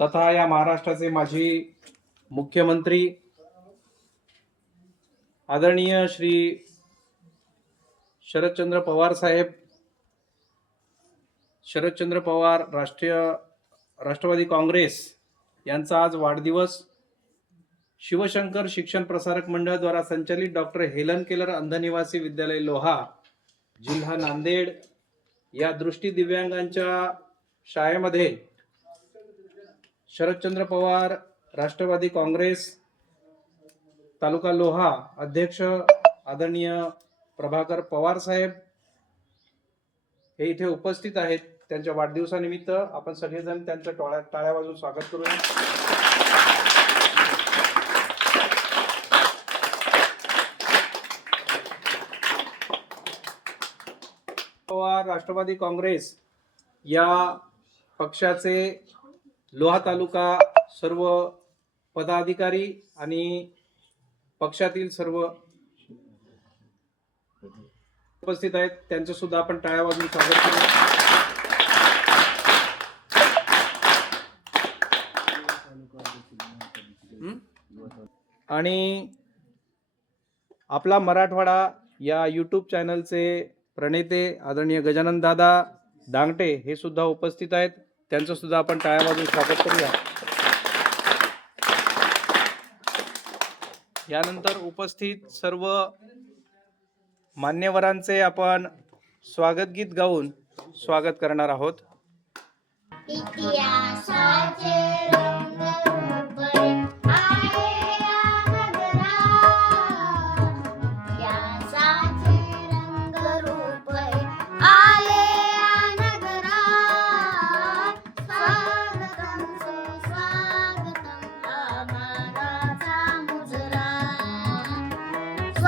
तथा या महाराष्ट्राचे माजी मुख्यमंत्री आदरणीय श्री शरदचंद्र पवार साहेब शरदचंद्र पवार राष्ट्रीय राष्ट्रवादी काँग्रेस यांचा आज वाढदिवस. शिवशंकर शिक्षण प्रसारक मंडळाद्वारा संचालित डॉक्टर हेलन केलर अंधनिवासी विद्यालय लोहा जिल्हा नांदेड या दृष्टी दिव्यांगांच्या शाळेमध्ये शरदचंद्र पवार राष्ट्रवादी काँग्रेस तालुका लोहा अध्यक्ष आदरणीय प्रभाकर पवार साहेब हे इथे उपस्थित आहेत. त्यांच्या वाढदिवसानिमित्त आपण सगळेजण त्यांचं टोळ्या टाळ्या वाजून स्वागत करूया. पवार राष्ट्रवादी काँग्रेस या पक्षाचे लोहा तालुका सर्व पदाधिकारी आणि पक्षातील सर्व उपस्थित आहेत. त्यांचं सुद्धा आपण टाळ्या वाजून स्वागत करू. आणि आपला मराठवाडा या यूट्यूब चॅनलचे प्रणेते आदरणीय गजानन दादा दांगटे हे सुद्धा उपस्थित आहेत. त्यांचं सुद्धा आपण टाळ्या वाजून स्वागत करूया. यानंतर उपस्थित सर्व मान्यवरांचे आपण स्वागत गीत गाऊन स्वागत करणार आहोत.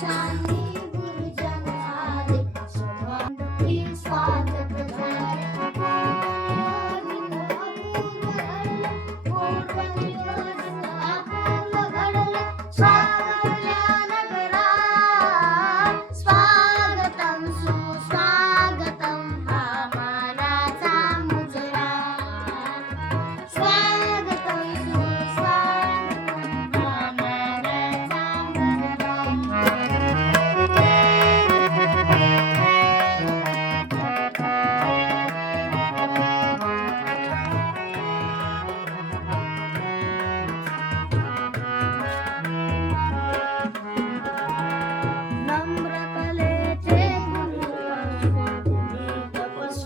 I'm sorry.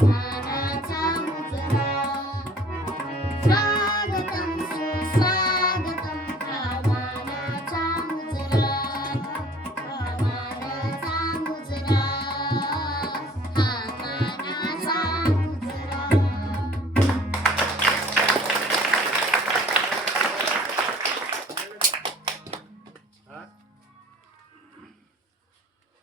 Bye.